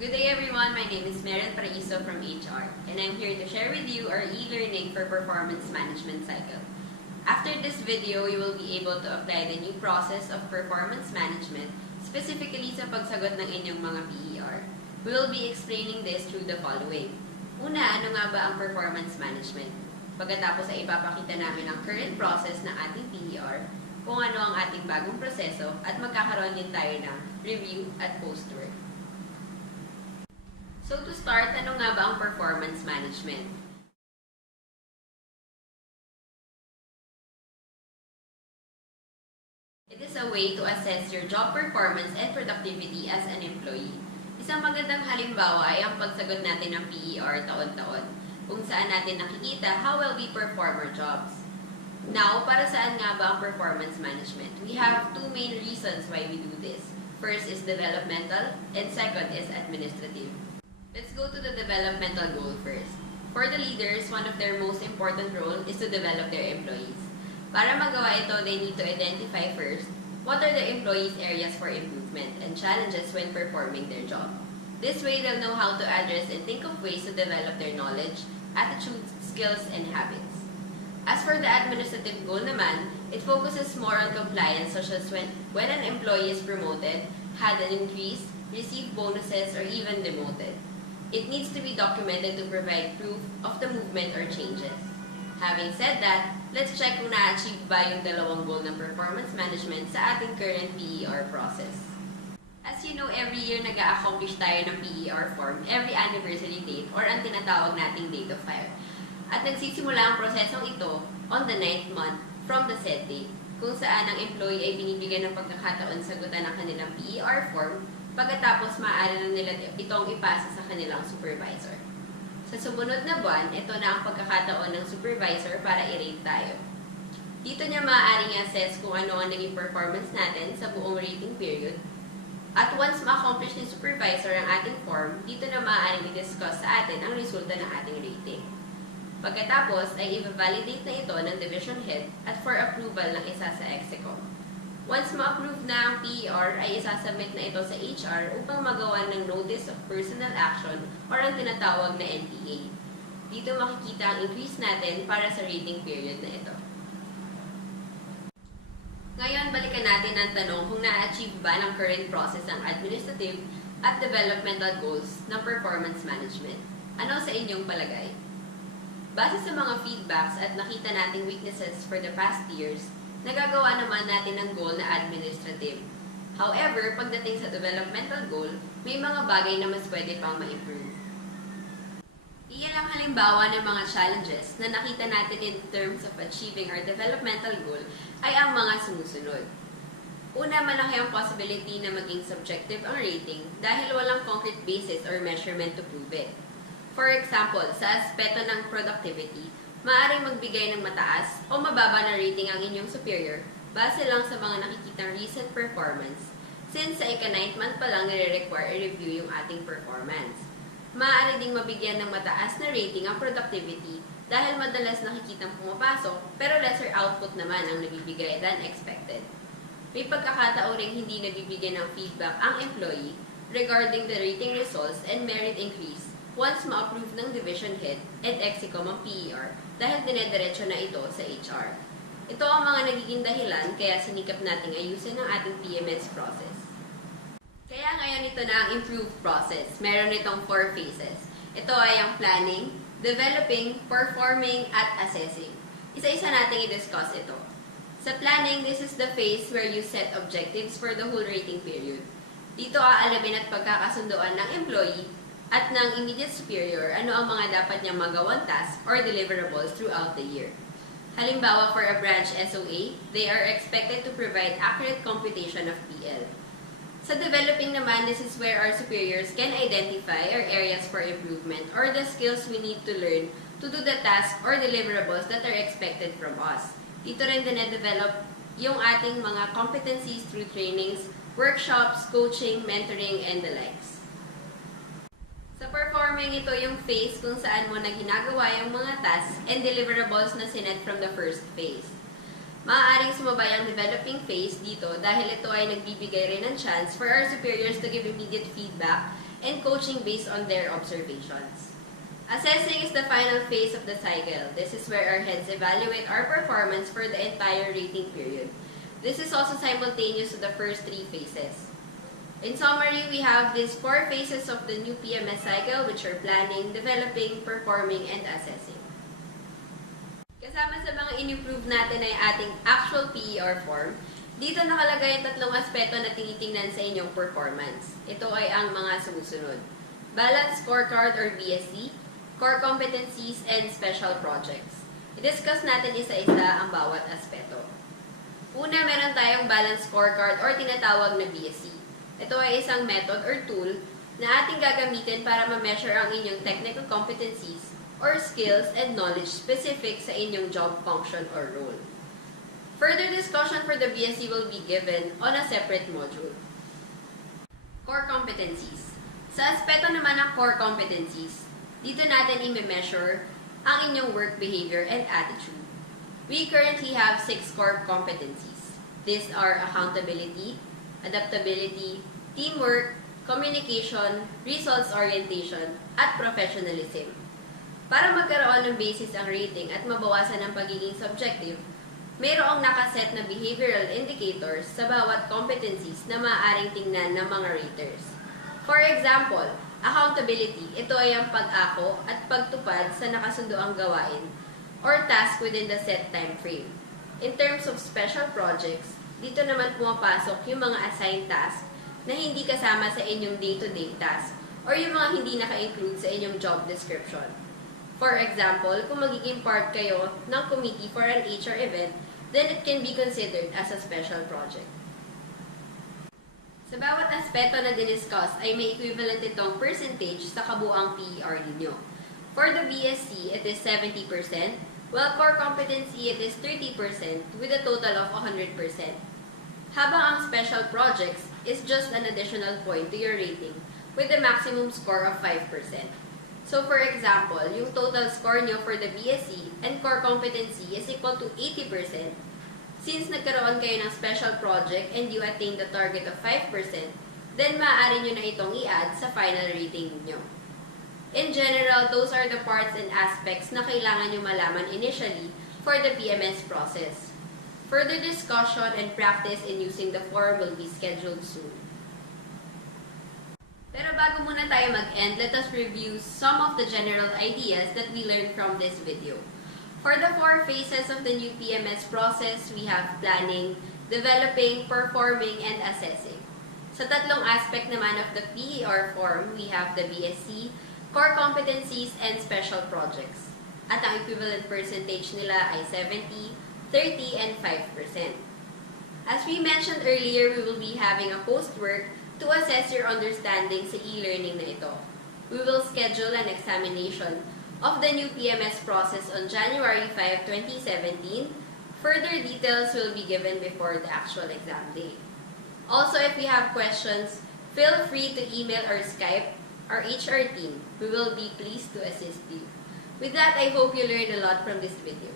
Good day everyone, my name is Meryl Paraiso from HR and I'm here to share with you our e-learning for performance management cycle. After this video, you will be able to apply the new process of performance management specifically sa pagsagot ng inyong mga PER. We will be explaining this through the following. Una, ano nga ba ang performance management? Pagkatapos ay ipapakita namin ang current process ng ating PER, kung ano ang ating bagong proseso at magkakaroon din tayo ng review at post-work. So to start, ano nga ba ang performance management? It is a way to assess your job performance and productivity as an employee. Isang magandang halimbawa ay ang pagsagot natin ng PER taon-taon, kung saan natin nakikita how well we perform our jobs. Now, para saan nga ba ang performance management? We have two main reasons why we do this. First is developmental, and second is administrative. Let's go to the developmental goal first. For the leaders, one of their most important role is to develop their employees. Para magawa ito, they need to identify first what are the employees' areas for improvement and challenges when performing their job. This way, they'll know how to address and think of ways to develop their knowledge, attitudes, skills, and habits. As for the administrative goal naman, it focuses more on compliance, such as when an employee is promoted, had an increase, received bonuses, or even demoted. It needs to be documented to provide proof of the movement or changes. Having said that, let's check kung na-achieve ba yung dalawang goal ng performance management sa ating current PER process. As you know, every year nag-a-accomplish tayo ng PER form every anniversary date or ang tinatawag nating date of fire. At nagsisimula ang prosesong ito on the 9th month from the said date, kung saan ang employee ay binibigyan ng pagkakataon sagutan ng kanilang PER form. Pagkatapos, maaari na nila itong ipasa sa kanilang supervisor. Sa sumunod na buwan, ito na ang pagkakataon ng supervisor para i-rate tayo. Dito niya maaaring i-assess kung ano ang naging performance natin sa buong rating period. At once ma-accomplish ni supervisor ang ating form, dito na maaaring i-discuss sa atin ang resulta ng ating rating. Pagkatapos, ay i-validate na ito ng division head at for approval ng isa sa execom. Once ma-approve na ang PER, ay isasubmit na ito sa HR upang magawa ng Notice of Personal Action or ang tinatawag na NPA. Dito makikita ang increase natin para sa rating period na ito. Ngayon, balikan natin ang tanong kung na-achieve ba ng current process ang administrative at developmental goals ng performance management. Ano sa inyong palagay? Base sa mga feedbacks at nakita nating weaknesses for the past years, nagagawa naman natin ang goal na administrative. However, pagdating sa developmental goal, may mga bagay na mas pwede pang ma-improve. Iyan ang halimbawa ng mga challenges na nakita natin in terms of achieving our developmental goal ay ang mga sumusunod. Una, malaki ang possibility na maging subjective ang rating dahil walang concrete basis or measurement to prove it. For example, sa aspeto ng productivity, maaaring magbigay ng mataas o mababa na rating ang inyong superior base lang sa mga nakikitang recent performance, since sa ika-9th month pa lang nire-require i-review yung ating performance. Maaari ding mabigyan ng mataas na rating ang productivity dahil madalas nakikitang pumapasok pero lesser output naman ang nabibigay than expected. May pagkakataon ring hindi nabibigyan ng feedback ang employee regarding the rating results and merit increase once ma-approve ng division head and execom ang PER dahil dinediretso na ito sa HR. Ito ang mga nagiging dahilan kaya sinikap nating ayusin ang ating PMS process. Kaya ngayon ito na ang improved process. Meron itong 4 phases. Ito ay ang planning, developing, performing, at assessing. Isa-isa nating i-discuss ito. Sa planning, this is the phase where you set objectives for the whole rating period. Dito aalamin at pagkakasundoan ng employee at ng immediate superior ano ang mga dapat niyang magawang task or deliverables throughout the year. Halimbawa, for a branch SOA, they are expected to provide accurate computation of PL. Sa developing naman, this is where our superiors can identify our areas for improvement or the skills we need to learn to do the task or deliverables that are expected from us. Dito rin dinedevelop yung ating mga competencies through trainings, workshops, coaching, mentoring, and the likes. Sa performing, ito yung phase kung saan mo na ginagawa yung mga tasks and deliverables na sinet from the first phase. Maaaring sumabay ang developing phase dito dahil ito ay nagbibigay rin ng chance for our superiors to give immediate feedback and coaching based on their observations. Assessing is the final phase of the cycle. This is where our heads evaluate our performance for the entire rating period. This is also simultaneous to the first 3 phases. In summary, we have these 4 phases of the new PMS cycle, which are planning, developing, performing, and assessing. Kasama sa mga in-improve natin ay ating actual PER form. Dito nakalagay ang 3 aspeto na tinitingnan sa inyong performance. Ito ay ang mga sumusunod: Balanced Scorecard or BSC, Core Competencies, and Special Projects. I-discuss natin isa-isa ang bawat aspeto. Una, meron tayong Balanced Scorecard or tinatawag na BSC. Ito ay isang method or tool na ating gagamitin para ma-measure ang inyong technical competencies or skills and knowledge specific sa inyong job function or role. Further discussion for the BSC will be given on a separate module. Core Competencies. Sa aspeto naman ng Core Competencies, dito natin i-measure ang inyong work behavior and attitude. We currently have 6 core competencies. These are accountability, adaptability, teamwork, communication, results orientation, at professionalism. Para magkaroon ng basis ang rating at mabawasan ang pagiging subjective, mayroong nakaset na behavioral indicators sa bawat competencies na maaaring tingnan ng mga raters. For example, accountability, ito ay ang pag-ako at pagtupad sa nakasundoang gawain or task within the set time frame. In terms of special projects, dito naman pumapasok yung mga assigned task na hindi kasama sa inyong day-to-day task or yung mga hindi naka-include sa inyong job description. For example, kung magiging part kayo ng committee for an HR event, then it can be considered as a special project. Sa bawat aspeto na diniscuss ay may equivalent itong percentage sa kabuang PER ninyo. For the BSC, it is 70%, while core competency, it is 30% with a total of 100%. Habang ang special projects is just an additional point to your rating with a maximum score of 5%. So for example, yung total score nyo for the BSc and core competency is equal to 80%. Since nagkaroon kayo ng special project and you attain the target of 5%, then maaari nyo na itong i-add sa final rating nyo. In general, those are the parts and aspects na kailangan nyo malaman initially for the PMS process. Further discussion and practice in using the form will be scheduled soon. Pero bago muna tayo mag-end, let us review some of the general ideas that we learned from this video. For the 4 phases of the new PMS process, we have planning, developing, performing, and assessing. Sa 3 aspect naman of the PER form, we have the BSc, core competencies, and special projects. At ang equivalent percentage nila ay 70, 30, and 5%. As we mentioned earlier, we will be having a post-work to assess your understanding sa e-learning na ito. We will schedule an examination of the new PMS process on January 5, 2017. Further details will be given before the actual exam day. Also, if you have questions, feel free to email or Skype our HR team. We will be pleased to assist you. With that, I hope you learned a lot from this video.